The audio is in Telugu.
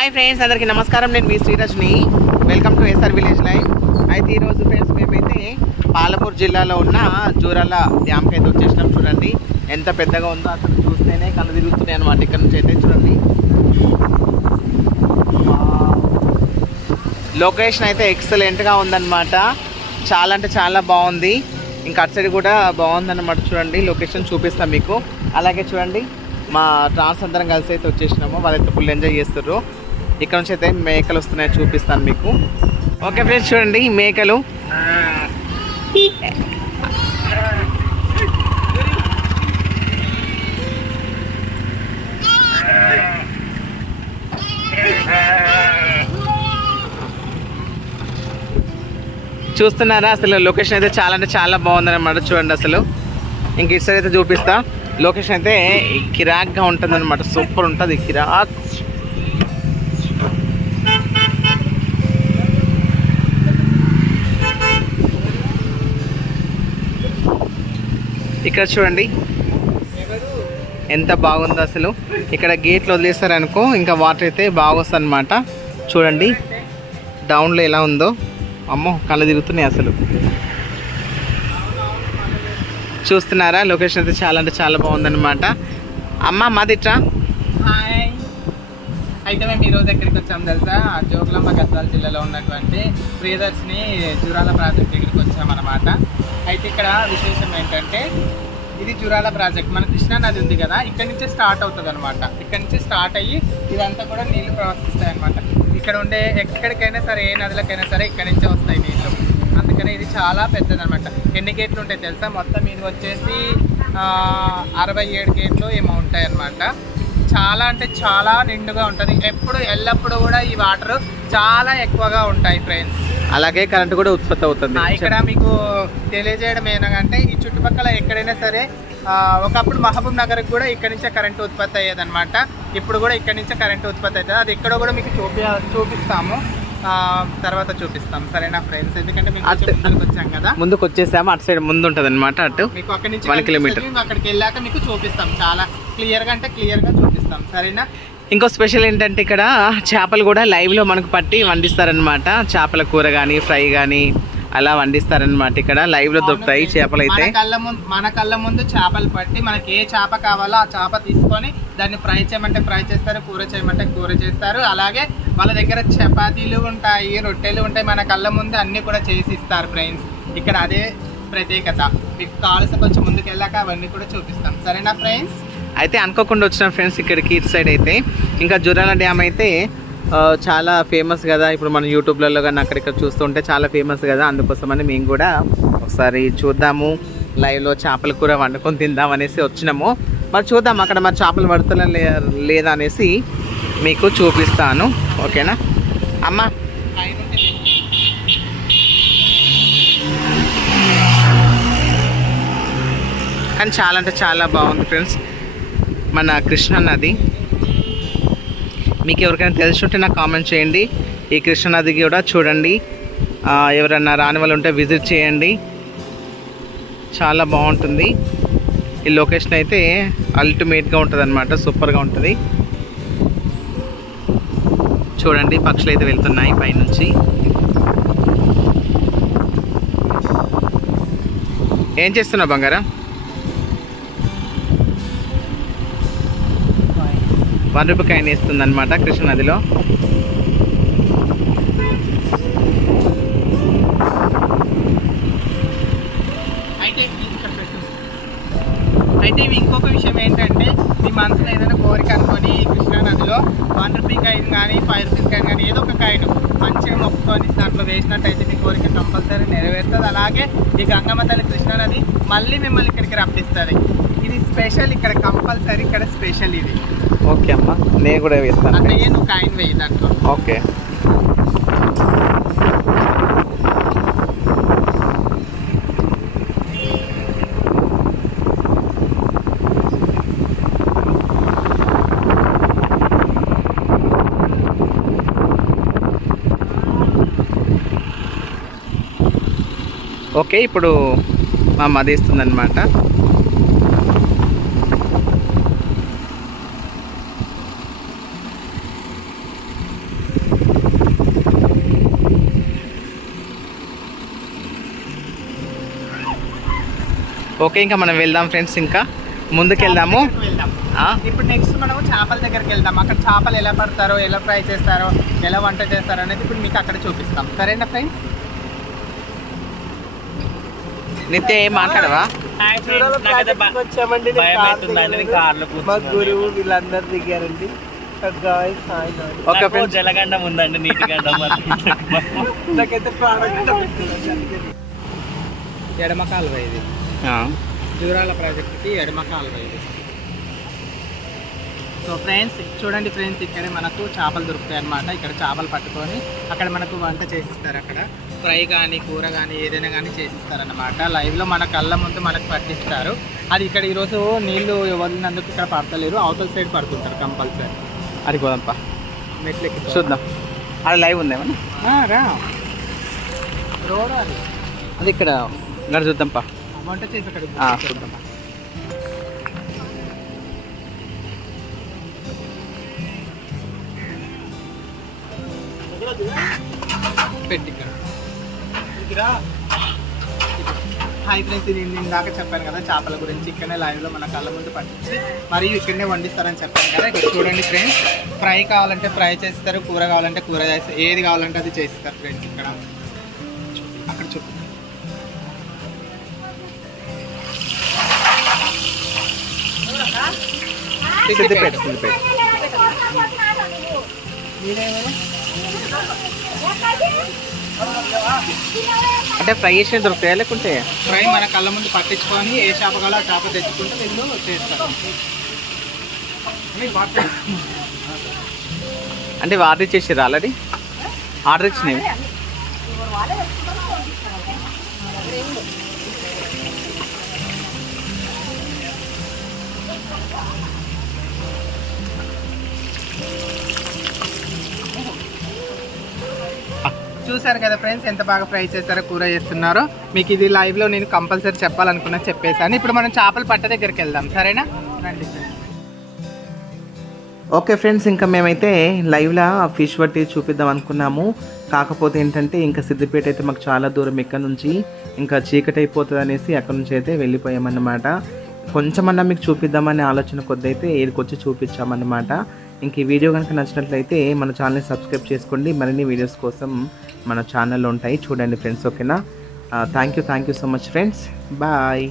హాయ్ ఫ్రెండ్స్ అందరికీ నమస్కారం. నేను మీ Srirajni. Welcome to S R village అయితే ఈరోజు ఫ్రెండ్స్ మేమైతే పాలపూర్ జిల్లాలో ఉన్న జూరాల డ్యామ్కి అయితే వచ్చేసినాం. చూడండి ఎంత పెద్దగా ఉందో అసలు చూస్తేనే కళ్ళు తిరుగుతున్నాయి అనమాట ఇక్కడ నుంచి అయితే చూడండి. లొకేషన్ అయితే ఎక్సలెంట్గా ఉందన్నమాట. చాలా అంటే చాలా బాగుంది. ఇంకా అటు సైడ్ కూడా బాగుందన్నమాట చూడండి. లొకేషన్ చూపిస్తాం మీకు. అలాగే చూడండి మా ట్రాన్స్ అందరం కలిసి అయితే వచ్చేసినాము. వాళ్ళైతే ఫుల్ ఎంజాయ్ చేస్తారు ఇక్కడ నుంచి అయితే మేకలు వస్తున్నాయి చూపిస్తాను మీకు. ఓకే ఫ్రెండ్స్ చూడండి మేకలు. చూస్తున్నారా? అసలు లొకేషన్ అయితే చాలా అంటే చాలా బాగుందన్నమాట చూడండి అసలు. ఇంక ఇటు సైడ్ అయితే చూపిస్తా. లొకేషన్ అయితే కిరాక్గా ఉంటుంది అనమాట సూపర్ ఉంటుంది కిరాక్. ఇక్కడ చూడండి. ఎంత బాగుందో అసలు. ఇక్కడ గేట్లు వదిలేస్తారనుకో ఇంకా వాటర్ అయితే బాగొస్తుంది చూడండి. డౌన్లో ఎలా ఉందో. అమ్మో కళ్ళు తిరుగుతున్నాయి అసలు. చూస్తున్నారా? లొకేషన్ అయితే చాలా అంటే చాలా బాగుందన్నమాట. అమ్మ మాదిట్రా. అయితే మేము ఈరోజు ఎక్కడికి వచ్చాము తెలుసా? జోగులాంబ గద్వాల జిల్లాలో ఉన్నటువంటి ప్రియదర్శిని జురాల ప్రాజెక్ట్ దగ్గరికి వచ్చామన్నమాట. అయితే ఇక్కడ విశేషం ఏంటంటే ఇది జురాల ప్రాజెక్ట్. మన కృష్ణా నది ఉంది కదా ఇక్కడ నుంచే స్టార్ట్ అవుతుంది అనమాట ఇక్కడ నుంచి స్టార్ట్ అయ్యి ఇదంతా కూడా నీళ్ళు ప్రవహిస్తాయి అనమాట ఇక్కడ ఉండే ఎక్కడికైనా సరే ఏ నదులకైనా సరే ఇక్కడ నుంచే వస్తాయి నీళ్ళు. అందుకని ఇది చాలా పెద్దదన్నమాట. ఎన్ని గేట్లు ఉంటాయి తెలుసా? మొత్తం ఇది వచ్చేసి అరవై ఏడు గేట్లు ఏమో ఉంటాయి అన్నమాట చాలా అంటే చాలా నిండుగా ఉంటుంది. ఎప్పుడు ఎల్లప్పుడూ కూడా ఈ వాటర్ చాలా ఎక్కువగా ఉంటాయి ఫ్రెండ్స్ అలాగే కరెంట్ కూడా ఉత్పత్తి అవుతుంది. ఇక్కడ మీకు తెలియజేయడం ఏమనగంటే ఈ చుట్టుపక్కల ఎక్కడైనా సరే ఒకప్పుడు మహబూబ్ నగర్ కూడా ఇక్కడ నుంచే కరెంటు ఉత్పత్తి అయ్యేదన్నమాట. ఇప్పుడు కూడా ఇక్కడ నుంచే కరెంటు ఉత్పత్తి అవుతుంది. అది ఇక్కడ కూడా మీకు చూపి చూపిస్తాము. తర్వాత చూపిస్తాం. సరేనా ఫ్రెండ్స్ ఎందుకంటే మీకు వచ్చాం కదా. ముందుకు వచ్చేసాము. అటు సైడ్ ముందు ఉంటుంది అనమాట అటు మీకు అక్కడి నుంచి kilometer. మేము అక్కడికి వెళ్ళాక మీకు చూపిస్తాం. చాలా క్లియర్గా అంటే క్లియర్గా చూపిస్తాం సరేనా? ఇంకో స్పెషల్ ఏంటంటే ఇక్కడ చేపలు కూడా లైవ్లో మనకు పట్టి వండిస్తారనమాట చేపల కూర కానీ ఫ్రై కానీ అలా వండిస్తారనమాట ఇక్కడ. లైవ్లో దొరుకుతాయి చేపలు అయితే మన కళ్ళ ముందు మన కళ్ళ ముందు చేపలు పట్టి మనకి ఏ చేప కావాలో ఆ చేప తీసుకొని దాన్ని ఫ్రై చేయమంటే ఫ్రై చేస్తారు కూర చేయమంటే కూర చేస్తారు. అలాగే వాళ్ళ దగ్గర చపాతీలు ఉంటాయి రొట్టెలు ఉంటాయి మన కళ్ళ ముందు అన్ని కూడా చేసి ఇస్తారు ఫ్రెండ్స్ ఇక్కడ అదే ప్రత్యేకత. మీకు కావాల్సిన కొంచెం ముందుకు వెళ్ళాక అవన్నీ కూడా చూపిస్తాం. సరేనా ఫ్రెండ్స్ అయితే అనుకోకుండా వచ్చిన ఫ్రెండ్స్ ఇక్కడికి ఇటు సైడ్ అయితే. ఇంకా జురాల డ్యామ్ అయితే చాలా ఫేమస్ కదా. ఇప్పుడు మనం యూట్యూబ్లలో కానీ అక్కడిక్కడ చూస్తుంటే చాలా ఫేమస్ కదా. అందుకోసమని మేము కూడా ఒకసారి చూద్దాము. లైవ్లో చేపల కూర వండుకొని తిందాం అనేసి వచ్చినాము. మరి చూద్దాం అక్కడ మరి చేపలు పడుతున్నా లేదా అనేసి మీకు చూపిస్తాను. ఓకేనా? అమ్మ. కానీ చాలా అంటే చాలా బాగుంది ఫ్రెండ్స్ మన కృష్ణా నది మీకు ఎవరికైనా తెలిసి ఉంటే నాకు కామెంట్ చేయండి. ఈ కృష్ణానది కూడా చూడండి. ఎవరన్నా ఎవరైనా రాని వాళ్ళు ఉంటే విజిట్ చేయండి. చాలా బాగుంటుంది. ఈ లొకేషన్ అయితే అల్టిమేట్గా ఉంటుంది అనమాట సూపర్గా ఉంటుంది. చూడండి పక్షులు అయితే వెళ్తున్నాయి పైనుంచి. ఏం చేస్తున్నావు బంగారం? వన్ రూపాయి ఇస్తుంది అనమాట కృష్ణ నదిలో అయితే అయితే ఇవి ఇంకొక విషయం ఏంటంటే మీ మనసులో ఏదైనా కోరిక అనుకొని కృష్ణానదిలో వన్ రూపీ కాయిన్ కానీ ఫైవ్ రూపీస్ కాయిన్ కానీ ఏదో ఒక కాయిన్ మంచిగా మొక్కుకొని దాంట్లో వేసినట్టయితే మీ కోరిక కంపల్సరీ నెరవేరుతుంది. అలాగే ఈ గంగమ్మ తల్లి కృష్ణానది మళ్ళీ మిమ్మల్ని ఇక్కడికి రప్పిస్తుంది. ఇది స్పెషల్ ఇక్కడ కంపల్సరీ ఇక్కడ స్పెషల్ ఇది. ఓకే అమ్మా నేను కూడా వేస్తాను. అంటే నువ్వు కాయిన్ వేయి దాంట్లో. ఓకే. ఓకే ఇప్పుడు మా మది ఇస్తుందన్నమాట ఓకే ఇంకా మనం వెళ్దాం ఫ్రెండ్స్ ఇంకా ముందుకు వెళ్దాము దగ్గరికి వెళ్దాం. ఆ, ఇప్పుడు నెక్స్ట్ మనము చేపల దగ్గరికి వెళ్దాం. అక్కడ చేపలు ఎలా పడతారో ఎలా ఫ్రై చేస్తారో ఎలా వంట చేస్తారో అనేది ఇప్పుడు మీకు అక్కడ చూపిస్తాం. సరేనా ఫ్రెండ్స్ నిత్య ఏం మాట్లాడవా? వచ్చామండి మా గురువు వీళ్ళందరూ దిగారండి. ఓకే ఫ్రెండ్స్ జలగండం ఉందండి నీటి గండం ఎడమ కాలువ ఇది. జూరాల ప్రాజెక్ట్కి ఎడమ కాలువ ఇది సో ఫ్రెండ్స్ చూడండి ఫ్రెండ్స్ ఇక్కడ మనకు చేపలు దొరుకుతాయి అన్నమాట. ఇక్కడ చేపలు పట్టుకొని అక్కడ మనకు వంట చేసిస్తారు అక్కడ. ఫ్రై కానీ కూర కానీ ఏదైనా కానీ చేసిస్తారు అనమాట లైవ్లో మన కళ్ళ ముందు మనకు పట్టిస్తారు. అది ఇక్కడ ఈరోజు నీళ్ళు వదిలినందుకు ఇక్కడ పడతలేరు. అవతల సైడ్ పడుతుంటారు కంపల్సరీ అది పోదాంపా మెట్లెక్కి చూద్దాం. అది లైవ్ ఉందేమన్నా రా. రోడ్ అది. అది ఇక్కడ. ఇక్కడ చూద్దాంపా వంట చేసి అక్కడ పెట్టి హాయ్ ఫ్రెండ్స్ ఇది నేను ఇందాక చెప్పాను కదా చేపల గురించి. ఇక్కడనే లైవ్లో మన కళ్ళ ముందు పట్టించి మరియు ఇక్కడనే వండిస్తారని చెప్పాను కదా. ఇక్కడ చూడండి ఫ్రెండ్స్ ఫ్రై కావాలంటే ఫ్రై చేస్తారు కూర కావాలంటే కూర చేస్తారు ఏది కావాలంటే అది చేస్తారు ఫ్రెండ్స్ ఇక్కడ. సిద్దిపేట సిద్దిపేట. అంటే ఫ్రై చేసిన దొరుకుతాయా లేకుంటే? ఫ్రై మన కళ్ళ ముందు పట్టించుకొని ఏ చేప కావాలో ఆ చేప తెచ్చుకుంటే వీళ్ళు చేస్తారు అంటే ఆర్డర్ ఇచ్చేసారు ఆల్రెడీ? ఆర్డర్ ఇచ్చినవి? చూసారు కదా ఫ్రెండ్స్ ఎంత బాగా ఫ్రై చేస్తారో కూర చేస్తున్నారో. మీకు ఇది లైవ్లో నేను కంపల్సరీ చెప్పాలనుకున్నా చెప్పేసాను ఇప్పుడు మనం చేపలు పట్ట దగ్గరికి వెళ్దాం. సరేనా? రండి ఓకే ఫ్రెండ్స్ ఇంకా మేమైతే లైవ్లో ఫిష్ పట్టి చూపిద్దాం అనుకున్నాము. కాకపోతే ఏంటంటే ఇంకా సిద్దిపేట అయితే మాకు చాలా దూరం ఇక్కడ నుంచి ఇంకా చీకటి అయిపోతుంది అనేసి అక్కడ నుంచి అయితే వెళ్ళిపోయామన్నమాట. కొంచెమన్నా మీకు చూపిద్దామనే ఆలోచన కొద్ది అయితే ఏడికొచ్చి చూపించామన్నమాట. ఇంక ఈ వీడియో కనుక నచ్చినట్లయితే మన ఛానల్ని సబ్స్క్రైబ్ చేసుకోండి. మరిన్ని వీడియోస్ కోసం మన ఛానల్లో ఉంటాయి. చూడండి ఫ్రెండ్స్ ఓకేనా? Thank you thank you so much friends bye